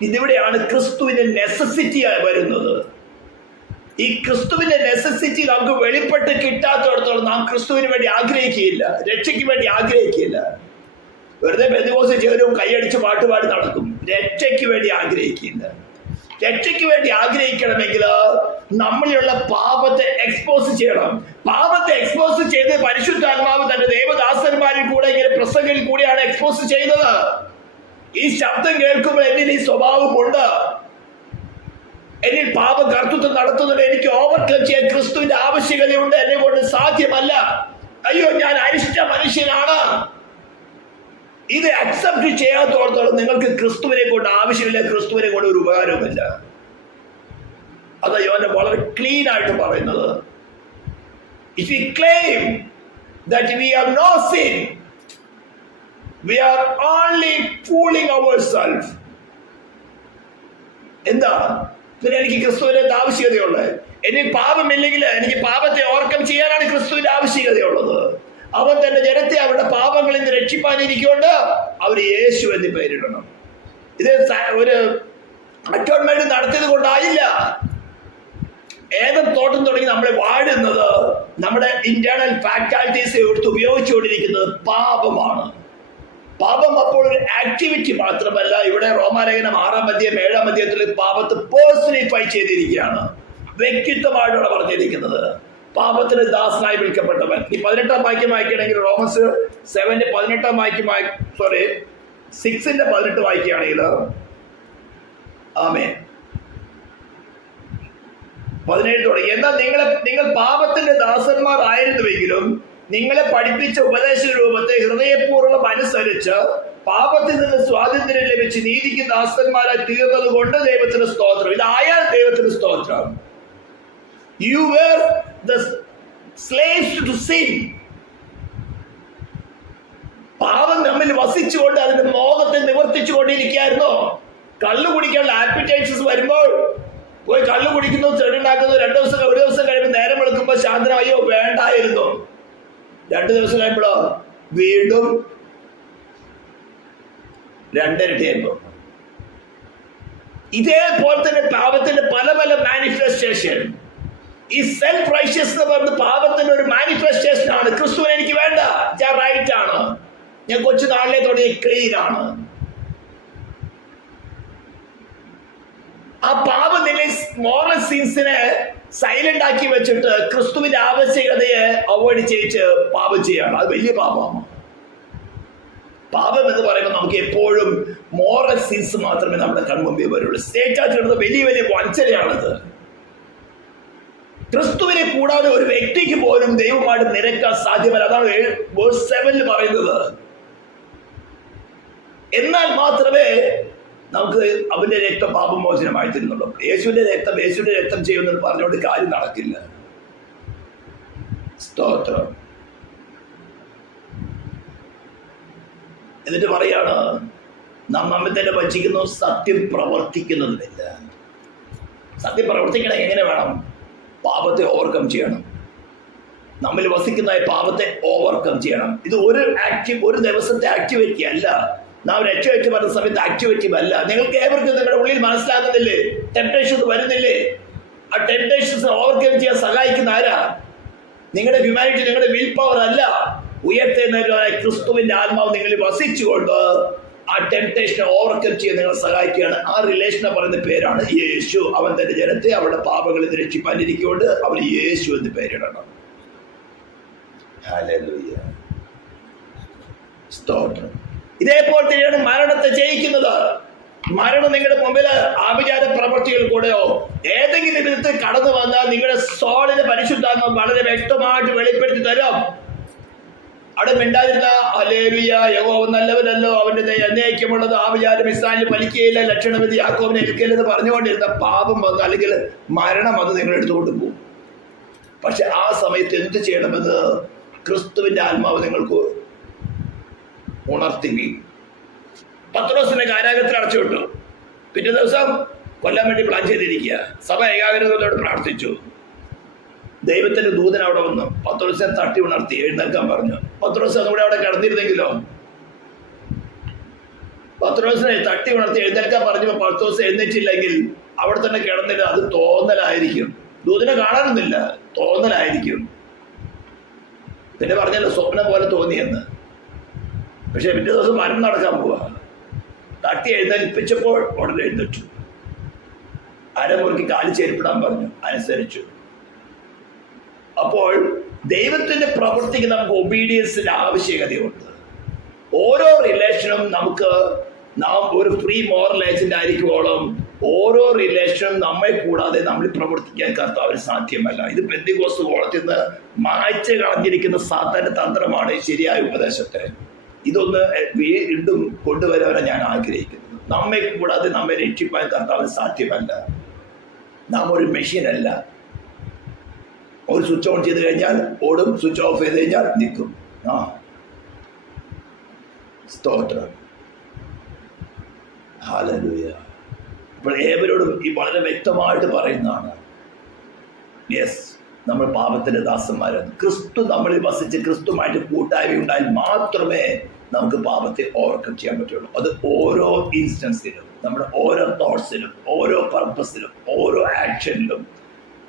ഇതിവിടെയാണ് ക്രിസ്തുവിന്റെ നെസസിറ്റി വരുന്നത്. ഈ ക്രിസ്തുവിന്റെ നെസസിറ്റി നമുക്ക് വെളിപ്പെട്ട് കിട്ടാത്തടത്തോളം നാം ക്രിസ്തുവിന് വേണ്ടി ആഗ്രഹിക്കുകയില്ല, രക്ഷയ്ക്ക് വേണ്ടി ആഗ്രഹിക്കുകയില്ല. വെറുതെ ബന്ധുക്കോസ് ചേരും കൈയടിച്ച് പാട്ടുപാടി നടക്കും. രക്ഷയ്ക്ക് വേണ്ടി ആഗ്രഹിക്കില്ല. രക്ഷയ്ക്ക് വേണ്ടി ആഗ്രഹിക്കണമെങ്കിൽ നമ്മളിലുള്ള പാപത്തെ എക്സ്പോസ് ചെയ്യണം. പാപത്തെ എക്സ്പോസ് ചെയ്ത് പരിശുദ്ധാത്മാവ് തന്റെ ദേവദാസന്മാരിൽ കൂടെ ഇങ്ങനെ പ്രസംഗത്തിൽ കൂടിയാണ് എക്സ്പോസ് ചെയ്യുന്നത്. ഈ ശബ്ദം കേൾക്കുമ്പോൾ എന്നിൽ ഈ സ്വഭാവമുണ്ട്, എന്നിൽ പാപം കർത്തൃത്വം നടത്തുന്നുണ്ട്, എനിക്ക് ഓവർകം ചെയ്യാൻ ക്രിസ്തുവിന്റെ ആവശ്യകതയുണ്ട്, എന്നെ കൊണ്ട് സാധ്യമല്ല, അയ്യോ ഞാൻ അരിഷ്ട മനുഷ്യനാണ്. ഇത് അക്സെപ്റ്റ് ചെയ്യാത്തോടത്തോളം നിങ്ങൾക്ക് ക്രിസ്തുവിനെ കൊണ്ട് ആവശ്യമില്ല, ക്രിസ്തുവിനെ കൊണ്ട് ഒരു ഉപകാരവുമില്ല. അത് യോഹന്നാൻ വളരെ ക്ലീൻ ആയിട്ട് പറയുന്നത്. If you claim that we have no sin. We are only fooling ourselves. എന്താ പിന്നെ എനിക്ക് ക്രിസ്തുവിന്റെ ആവശ്യകതയുള്ളത്? എനിക്ക് പാപമില്ലെങ്കിൽ എനിക്ക് പാപത്തെ ഓവർകം ചെയ്യാനാണ് ക്രിസ്തുവിന്റെ ആവശ്യകതയുള്ളത്. അവൻ തന്റെ ജനത്തെ അവരുടെ പാപങ്ങളിൽ നിന്ന് രക്ഷിപ്പാനിരിക്കൊണ്ട് അവർ യേശു എന്ന് പേരിടണം. ഇത് ഒരു അറ്റോൺമെന്റ് നടത്തിയത് കൊണ്ടായില്ല. ഏതും തോട്ടം തുടങ്ങി നമ്മളെ വാഴുന്നത് നമ്മുടെ ഇന്റേണൽ ഫാക്കൽറ്റീസ് എടുത്ത് ഉപയോഗിച്ചുകൊണ്ടിരിക്കുന്നത് പാപമാണ്. പാപം അപ്പോൾ ഒരു ആക്ടിവിറ്റി മാത്രമല്ല. ഇവിടെ റോമാലേഖനം 6-ാം അധ്യായം 7-ാം അധ്യായത്തിൽ പാപത്തെ പേഴ്സണിഫൈ ചെയ്തിരിക്കുകയാണ്, വ്യക്തിത്വമായിട്ടാണ് പറഞ്ഞിരിക്കുന്നത്. പാപത്തിന് ദാസനായി വിളിക്കപ്പെട്ടവൻ. ഈ 18-ാം വാക്യം വായിക്കുകയാണെങ്കിൽ റോമൻസ് 7-ന്റെ 18-ാം വാക്യം 6-ന്റെ 18 വായിക്കുകയാണെങ്കിൽ ആമേൻ 17 തുടങ്ങി. എന്നാൽ നിങ്ങൾ പാപത്തിന്റെ ദാസന്മാർ ആയിരുന്നുവെങ്കിലും നിങ്ങളെ പഠിപ്പിച്ച ഉപദേശ രൂപത്തെ ഹൃദയപൂർവ്വം അനുസരിച്ച് പാപത്തിൽ നിന്ന് സ്വാതന്ത്ര്യം ലഭിച്ച് നീതിക്ക് ദാസന്മാരായി തീർന്നത് കൊണ്ട് ദൈവത്തിന് സ്തോത്രം. ഇതായാൽ ദൈവത്തിന് സ്തോത്രം. You were the slaves to sin. പാപം നമ്മിൽ വസിച്ചുകൊണ്ട് അതിന്റെ മോഹത്തെ നിവർത്തിച്ചുകൊണ്ടിരിക്കുകയായിരുന്നു. കള്ളു കുടിക്കാനുള്ള ആപ്പിറ്റൈറ്റ്സ് വരുമ്പോൾ പോയി കള്ളു കുടിക്കുന്നു, ചെറുണ്ടാക്കുന്നു. 2 ദിവസം 1 ദിവസം കഴിയുമ്പോൾ നേരം വെളുക്കുമ്പോൾ ശാന്തനായോ വേണ്ടായിരുന്നു. 2 ദിവസം കഴിയുമ്പോഴോ വീണ്ടും 2 ഇരട്ടിയായിരുന്നു. ഇതേപോലെ തന്നെ പാപത്തിന്റെ പല പല മാനിഫെസ്റ്റേഷൻ. ഈ സെൽഫ് റൈഷ്യസ് എന്ന് പറയുന്നത് പാപത്തിന്റെ ഒരു മാനിഫെസ്റ്റേഷൻ ആണ്. ക്രിസ്തുവിനെ എനിക്ക് വേണ്ട, ഞാൻ റൈറ്റ് ആണ്, ഞാൻ കൊച്ചു നാളിലെ തുടങ്ങി ക്ലീൻ ആണ്. ആ പാപത്തിലെ മോറൽ സീൻസിനെ സൈലന്റ് ആക്കി വെച്ചിട്ട് ക്രിസ്തുവിന്റെ ആവശ്യകതയെ അവോയ്ഡ് ചെയ്യിച്ച് പാപം ചെയ്യാണ്. അത് വലിയ പാപമാണ്. പാപം എന്ന് പറയുമ്പോൾ നമുക്ക് എപ്പോഴും മോറൽ സീൻസ് മാത്രമേ നമ്മുടെ കൺമുമ്പിൽ വരുള്ളൂ. സ്റ്റേറ്റായിട്ട് വലിയ വലിയ വഞ്ചനയാണത്. ക്രിസ്തുവിനെ കൂടാതെ ഒരു വ്യക്തിക്ക് പോലും ദൈവമായിട്ട് നിരക്കാൻ സാധ്യമല്ല. അതാണ് വേഴ്സ് 7 പറയുന്നത്. എന്നാൽ മാത്രമേ നമുക്ക് അവന്റെ രക്തം പാപമോചനമായി തരുന്നുള്ളൂ. യേശുവിന്റെ രക്തം ചെയ്യുമെന്ന് പറഞ്ഞുകൊണ്ട് കാര്യം നടക്കില്ല. സ്തോത്രം. എന്നിട്ട് പറയാണ്, നാം നമ്മെ തന്നെ വഞ്ചിക്കുന്നു, സത്യം പ്രവർത്തിക്കുന്നതുമില്ല. സത്യം പ്രവർത്തിക്കണം എങ്ങനെ വേണം? പാപത്തെ ഓവർകം ചെയ്യണം. നമ്മിൽ വസിക്കുന്ന പാപത്തെ ഓവർകം ചെയ്യണം. ഇത് ഒരു ദിവസത്തെ ആക്ടിവിറ്റി അല്ല. നാം രക്ഷ പറഞ്ഞ സമയത്ത് ആക്ടിവിറ്റീവ് അല്ല. നിങ്ങൾക്ക് ഏവർക്കും നിങ്ങളുടെ ഉള്ളിൽ മനസ്സിലാകുന്നില്ലേ? ടെംപ്ടേഷൻസ് വരുന്നില്ലേ? ആ ടെംപ്ടേഷൻസ് ഓവർകം ചെയ്യാൻ സഹായിക്കുന്ന ആരാ? നിങ്ങളുടെ ഹ്യൂമാനിറ്റി, നിങ്ങളുടെ വിൽ പവർ അല്ല. ഉയർത്തുന്നവരായ ക്രിസ്തുവിന്റെ ആത്മാവ് നിങ്ങളിൽ വസിച്ചുകൊണ്ട് ആ ടെംപ്ടേഷനെ ഓവർകം ചെയ്യാൻ നിങ്ങളെ സഹായിക്കുകയാണ്. ആ റിലേഷനെ പറയുന്ന പേരാണ് യേശു. അവൻ തന്റെ ജനത്തെ അവരുടെ പാപങ്ങളിൽ നിന്ന് രക്ഷിപ്പാനിരിക്കൊണ്ട് അവൻ യേശു എന്ന് പേരിടണം. ഹല്ലേലൂയ, സ്തോത്രം. ഇതേപോലെ തന്നെയാണ് മരണത്തെ ജയിക്കുന്നത്. മരണം നിങ്ങളുടെ മുമ്പിൽ ആഭിചാര പ്രവൃത്തികൾ കൂടെയോ ഏതെങ്കിലും വിധത്തിൽ കടന്നു വന്നാൽ നിങ്ങളുടെ സോളിന്റെ പരിശുദ്ധാത്മ വളരെ വ്യക്തമായിട്ട് വെളിപ്പെടുത്തി തരും. അവിടെ മിണ്ടാതിരുന്ന ഹല്ലേലൂയ, യഹോവ നല്ലവനല്ലോ, അവന്റെ അന്യായമുള്ളത് ആഭിചാരം ഇസ്രായേലിൽ ഫലിക്കുകയില്ല, ലക്ഷണവിധി യാക്കോബിനെ ഏൽക്കില്ലെന്ന് പറഞ്ഞുകൊണ്ടിരുന്ന പാപം വന്ന് അല്ലെങ്കിൽ മരണം വന്ന് നിങ്ങൾ എടുത്തുകൊണ്ട് പോകും. പക്ഷെ ആ സമയത്ത് എന്ത് ചെയ്യണമെന്ന് ക്രിസ്തുവിന്റെ ആത്മാവ് നിങ്ങൾക്ക് ഉണർത്തുകയും. പത്രോസിനെ കാരാഗ്രഹത്തിൽ അടച്ചു വിട്ടു. പിറ്റേ ദിവസം കൊല്ലാൻ വേണ്ടി പ്ലാൻ ചെയ്തിരിക്കുക. സഭ ഏകാഗ്രതയോട് പ്രാർത്ഥിച്ചു. ദൈവത്തിന്റെ ദൂതൻ അവിടെ വന്നു പത്രോസിനെ തട്ടി ഉണർത്തി എഴുന്നേൽക്കാൻ പറഞ്ഞു. പത്രോസ് അതുകൂടെ അവിടെ കിടന്നിരുന്നെങ്കിലോ? പത്രോസിനെ തട്ടി ഉണർത്തി എഴുന്നേൽക്കാൻ പറഞ്ഞപ്പോൾ പത്രോസ് എഴുന്നേറ്റില്ലെങ്കിൽ അവിടെ തന്നെ കിടന്നിട്ട് അത് തോന്നലായിരിക്കും. ദൂതനെ കാണാനൊന്നുമില്ല, തോന്നലായിരിക്കും. പിന്നെ പറഞ്ഞല്ലോ സ്വപ്നം പോലെ തോന്നിയെന്ന്. പക്ഷെ പിറ്റേ ദിവസം മരണം നടക്കാൻ പോവാ. തട്ടി എഴുന്നേൽപ്പിച്ചപ്പോൾ ഉടനെ എഴുന്നേറ്റു. അരമുറുക്കി കാലി ചേരിപ്പിടാൻ പറഞ്ഞു, അനുസരിച്ചു. അപ്പോൾ ദൈവത്തിന്റെ പ്രവൃത്തിക്ക് നമുക്ക് ഒബീഡിയൻസിന്റെ ആവശ്യകതയുണ്ട്. ഓരോ റിലേഷനും നാം ഒരു ഫ്രീ മോറൽ ഏജന്റ് ആയിരിക്കുമ്പോഴും ഓരോ റിലേഷനും നമ്മെ കൂടാതെ നമ്മൾ പ്രവർത്തിക്കാൻ കർത്താവിന് സാധ്യമല്ല. ഇത് പെന്തിക്കോസ്ത് കോളത്തിൽ നിന്ന് മായ്ച്ച് കളഞ്ഞിരിക്കുന്ന സാത്താന്റെ തന്ത്രമാണ് ഈ ശരിയായ ഉപദേശത്തെ. ഇതൊന്ന് വീണ്ടും കൊണ്ടുവരാനാണ് ഞാൻ ആഗ്രഹിക്കുന്നത്. നമ്മെ കൂടാതെ നമ്മെ രക്ഷിപ്പാൻ കർത്താവിന് സാധ്യമല്ല. നാം ഒരു മെഷീൻ അല്ല. ഒരു സ്വിച്ച് ഓൺ ചെയ്ത് കഴിഞ്ഞാൽ ഓടും, സ്വിച്ച് ഓഫ് ചെയ്ത് കഴിഞ്ഞാൽ നിൽക്കും. ആ സ്തോത്രം, ഹല്ലേലൂയ. അപ്പോൾ ഏവരോടും ഈ വളരെ വ്യക്തമായിട്ട് പറയുന്നതാണ്, യെസ്, നമ്മൾ പാപത്തിന്റെ ദാസന്മാരാണ്. ക്രിസ്തു നമ്മളിൽ വസിച്ച് ക്രിസ്തുമായിട്ട് കൂട്ടായ്മ ഉണ്ടായാൽ മാത്രമേ നമുക്ക് പാപത്തെ ഓവർകം ചെയ്യാൻ പറ്റുള്ളൂ. അത് ഓരോ ഇൻസ്റ്റൻസിലും, നമ്മുടെ ഓരോ തോട്ട്സിലും, ഓരോ പർപ്പസിലും, ഓരോ ആക്ഷനിലും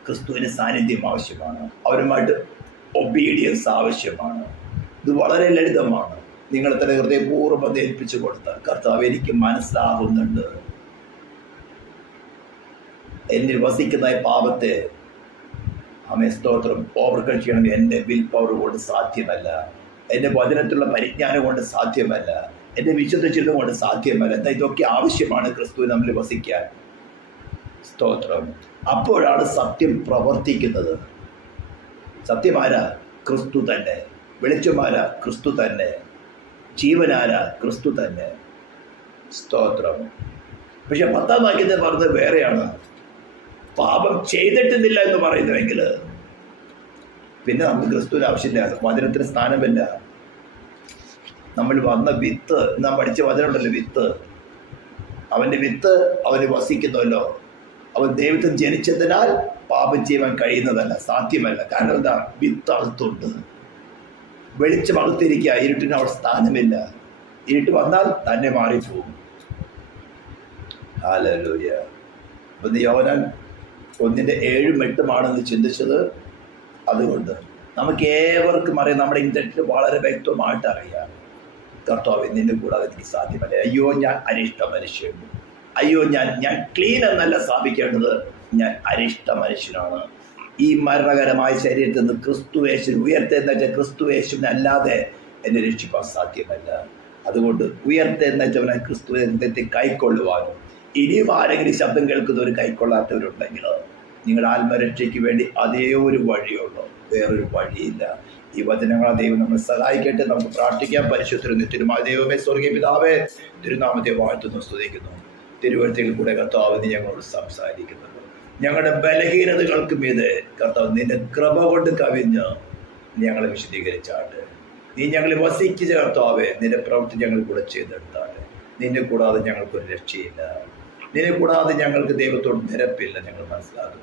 ക്രിസ്തുവിന് സാന്നിധ്യം ആവശ്യമാണ്. അവരുമായിട്ട് ഒബീഡിയൻസ് ആവശ്യമാണ്. ഇത് വളരെ ലളിതമാണ്. നിങ്ങൾ തന്നെ ഹൃദയപൂർവ്വം ഏൽപ്പിച്ചു കൊടുത്താൽ, കർത്താവ് എനിക്ക് മനസ്സിലാകുന്നുണ്ട്, എന്നിൽ വസിക്കുന്ന ഈ പാപത്തെ സ്തോത്രം ഓവർകം ചെയ്യണം. എൻ്റെ വിൽ പവർ കൊണ്ട് സാധ്യമല്ല, എൻ്റെ വചനത്തിലുള്ള പരിജ്ഞാനം കൊണ്ട് സാധ്യമല്ല, എൻ്റെ വിശുദ്ധ ചിന്തം കൊണ്ട് സാധ്യമല്ല. എന്താ ഇതൊക്കെ ആവശ്യമാണ് ക്രിസ്തു നമ്മിൽ വസിക്കാൻ. സ്തോത്രം. അപ്പോഴാണ് സത്യം പ്രവർത്തിക്കുന്നത്. സത്യമാരാ? ക്രിസ്തു തന്നെ. വെളിച്ചമാരാ? ക്രിസ്തു തന്നെ. ജീവനാരാ? ക്രിസ്തു തന്നെ. സ്തോത്രം. പക്ഷെ 10-ാം വാക്യത്തിൽ പറഞ്ഞത് വേറെയാണ്. പാപം ചെയ്തിട്ടുന്നില്ല എന്ന് പറയുന്നുവെങ്കിൽ പിന്നെ നമുക്ക് ക്രിസ്തുവിന് ആവശ്യമില്ല, വചനത്തിന് സ്ഥാനമില്ല. നമ്മൾ വന്ന വിത്ത്, നാം പഠിച്ച വചനമുണ്ടല്ലോ, വിത്ത്, അവൻ്റെ വിത്ത് അവന് വസിക്കുന്നുവല്ലോ. അവൻ ദൈവത്തിൽ ജനിച്ചതിനാൽ പാപം ചെയ്യാൻ കഴിയുന്നതല്ല, സാധ്യമല്ല. കാരണം എന്താ? വിത്ത് അകത്തുണ്ട്. വെളിച്ചം അകത്തിരിക്കുക, ഇരുട്ടിന് അവിടെ സ്ഥാനമില്ല. ഇരുട്ട് വന്നാൽ തന്നെ മാറിപ്പോകും. ഹല്ലേലൂയ. അപ്പം യോഹന്നാൻ 1:7-8 ചിന്തിച്ചത് അതുകൊണ്ട് നമുക്ക് ഏവർക്കും അറിയാം, നമ്മുടെ ഇന്ത്യത്തിൽ വളരെ വ്യക്തമായിട്ട് അറിയാം, കർത്താവ് നിന്നെ കൂടാതെ എനിക്ക് സാധ്യമല്ല. അയ്യോ ഞാൻ അരിഷ്ട മനുഷ്യൻ, അയ്യോ ഞാൻ ക്ലീൻ എന്നല്ല സ്ഥാപിക്കേണ്ടത്, ഞാൻ അരിഷ്ട മനുഷ്യനാണ്. ഈ മരണകരമായ ശരീരത്തിൽ നിന്ന് ക്രിസ്തുവേശു ഉയർത്തെന്ന് വെച്ചാൽ ക്രിസ്തുവേശുവിനെ അല്ലാതെ എന്നെ രക്ഷിക്കാൻ സാധ്യമല്ല. അതുകൊണ്ട് ഉയർത്തെന്ന് വെച്ചവനെ ക്രിസ്തുവിനെ കൈക്കൊള്ളുവാനും, ഇനിയും ആരെങ്കിലും ശബ്ദം കേൾക്കുന്ന ഒരു കൈക്കൊള്ളാത്തവരുണ്ടെങ്കിൽ നിങ്ങളുടെ ആത്മരക്ഷയ്ക്ക് വേണ്ടി അതേ ഒരു വഴിയുള്ളൂ, വേറൊരു വഴിയില്ല. ഈ വചനങ്ങളെ ദൈവം നമ്മളെ സഹായിക്കട്ടെ. നമുക്ക് പ്രാർത്ഥിക്കാം. പരിശുദ്ധ തിരുമായ ദൈവമേ, സ്വർഗീയ പിതാവേ, തിരുനാമത്തെ വാഴ്ത്തുന്നു, സ്തുതിക്കുന്നു. തിരുവഴുത്തിൽ കൂടെ കർത്താവ് നീ ഞങ്ങളോട് സംസാരിക്കുന്നത്, ഞങ്ങളുടെ ബലഹീനതകൾക്ക് മീതെ കർത്താവ് നിന്റെ കൃപ കൊണ്ട് കവിഞ്ഞ് ഞങ്ങളെ വിശദീകരിച്ചാട്ടെ. നീ ഞങ്ങളെ വസിക്കുക കർത്താവേ, നിന്റെ പ്രവൃത്തി ഞങ്ങൾ കൂടെ ചെയ്തെടുത്താട്ടെ. നിന്നെ കൂടാതെ ഞങ്ങൾക്കൊരു രക്ഷയില്ല, നിന്നെ കൂടാതെ ഞങ്ങൾക്ക് ദൈവത്തോട് നിരപ്പില്ല. ഞങ്ങൾ മനസ്സിലാക്കുന്നത്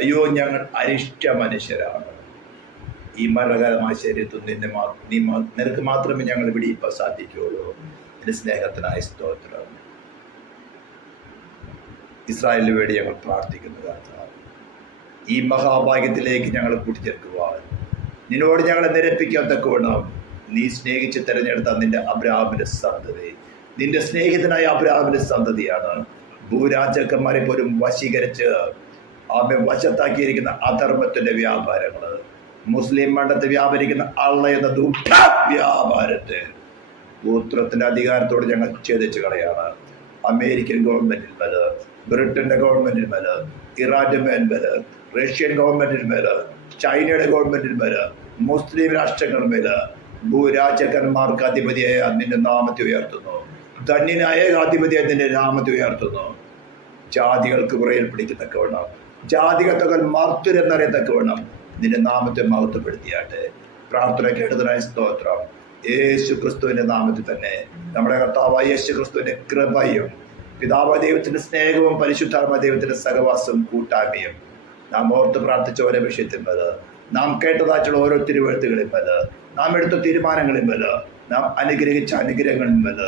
അയ്യോ ഞങ്ങൾ അരിഷ്ട മനുഷ്യരാണ്. ഈ മരണകരമായ ശരീരത്തിൽ നിനക്ക് മാത്രമേ ഞങ്ങൾ വിടിയിപ്പോൾ സാധിക്കുകയുള്ളൂ. നിന്റെ സ്നേഹത്തിനായ സ്തോത്രം. ഇസ്രായേലിന് വേണ്ടി ഞങ്ങൾ പ്രാർത്ഥിക്കുന്നു കർത്താവ്. ഈ മഹാഭാഗ്യത്തിലേക്ക് ഞങ്ങൾ കൂട്ടിച്ചേർക്കുവാൻ, നിന്നോട് ഞങ്ങളെ നിരപ്പിക്കാത്തക്കവണ്ണം നീ സ്നേഹിച്ച് തിരഞ്ഞെടുത്ത നിന്റെ അബ്രാഹാമിന്റെ സന്തതി, നിന്റെ സ്നേഹിതനായ അബ്രാഹാമിന്റെ സന്തതിയാണ്. ഭൂരാജാക്കന്മാരെ പോലും വശീകരിച്ച് വശത്താക്കിയിരിക്കുന്ന അധർമ്മത്തിന്റെ വ്യാപാരങ്ങൾ, മുസ്ലിം മണ്ഡലത്തിൽ വ്യാപരിക്കുന്ന അള്ള എന്ന ദുഃഖ വ്യാപാരത്തെ ഗോത്രത്തിന്റെ അധികാരത്തോട് ഞങ്ങൾ ഛേദിച്ചു കളയാണ്. അമേരിക്കൻ ഗവൺമെന്റിന് മേല്, ബ്രിട്ടന്റെ ഗവൺമെന്റിന് മേല്, ഇറാന്റെ മേൽ, റഷ്യൻ ഗവൺമെന്റിന് മേല്, ചൈനയുടെ ഗവൺമെന്റിന് മേല്, മുസ്ലിം രാഷ്ട്രങ്ങളുടെ മേല് ഭൂരാജാക്കന്മാർക്ക് അധിപതിയായ നിന്റെ നാമത്തെ ഉയർത്തുന്നു. ധന്യനായ അധിപതിയായ നിന്റെ നാമത്തെ ഉയർത്തുന്നു. ജാതികൾക്ക് പുറയിൽ പിടിക്കത്തക്കവണ്ണം, ജാതികത്തകൾ മർത്തുരെന്നറിയത്തക്കവണ്ണം നിന്റെ നാമത്തെ മഹത്വപ്പെടുത്തിയാട്ടെ. പ്രാർത്ഥന കേട്ടതിനായ സ്തോത്രം. യേശു ക്രിസ്തുവിന്റെ നാമത്തിൽ തന്നെ നമ്മുടെ കർത്താവായ യേശു ക്രിസ്തുവിന്റെ കൃപയും പിതാവായ ദൈവത്തിന്റെ സ്നേഹവും പരിശുദ്ധാത്മാ ദൈവത്തിന്റെ സഹവാസവും കൂട്ടായ്മയും നാം ഓർത്ത് പ്രാർത്ഥിച്ച ഓരോ വിഷയത്തിന്മേൽ, നാം കേട്ടതായിട്ടുള്ള ഓരോ തിരുവെഴുത്തുകളിന്മേൽ, നാം എടുത്ത തീരുമാനങ്ങളിന്മേൽ, നാം അനുഗ്രഹിച്ച അനുഗ്രഹങ്ങളിന്മേൽ,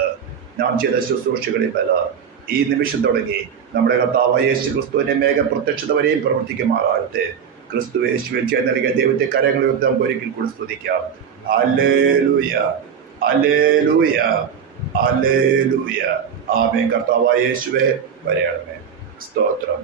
നാം ചെയ്ത ശുശ്രൂഷകളിന്മേൽ ഈ നിമിഷം തുടങ്ങി നമ്മുടെ കർത്താവായ യേശു ക്രിസ്തുവിന്റെ മേഘ പ്രത്യക്ഷത വരെയും പ്രവർത്തിക്കുമാറാകട്ടെ. ക്രിസ്തു യേശുവിൽ ചെയ്ത് നൽകിയ ദൈവത്തെ കരങ്ങളിൽ നമുക്ക് ഒരിക്കൽ കൂടി സ്തുതിക്കാം. ഹല്ലേലൂയ, ഹല്ലേലൂയ, ഹല്ലേലൂയ. ആമേൻ. കർത്താവായ യേശുവേ വരയണമേ. സ്തോത്രം.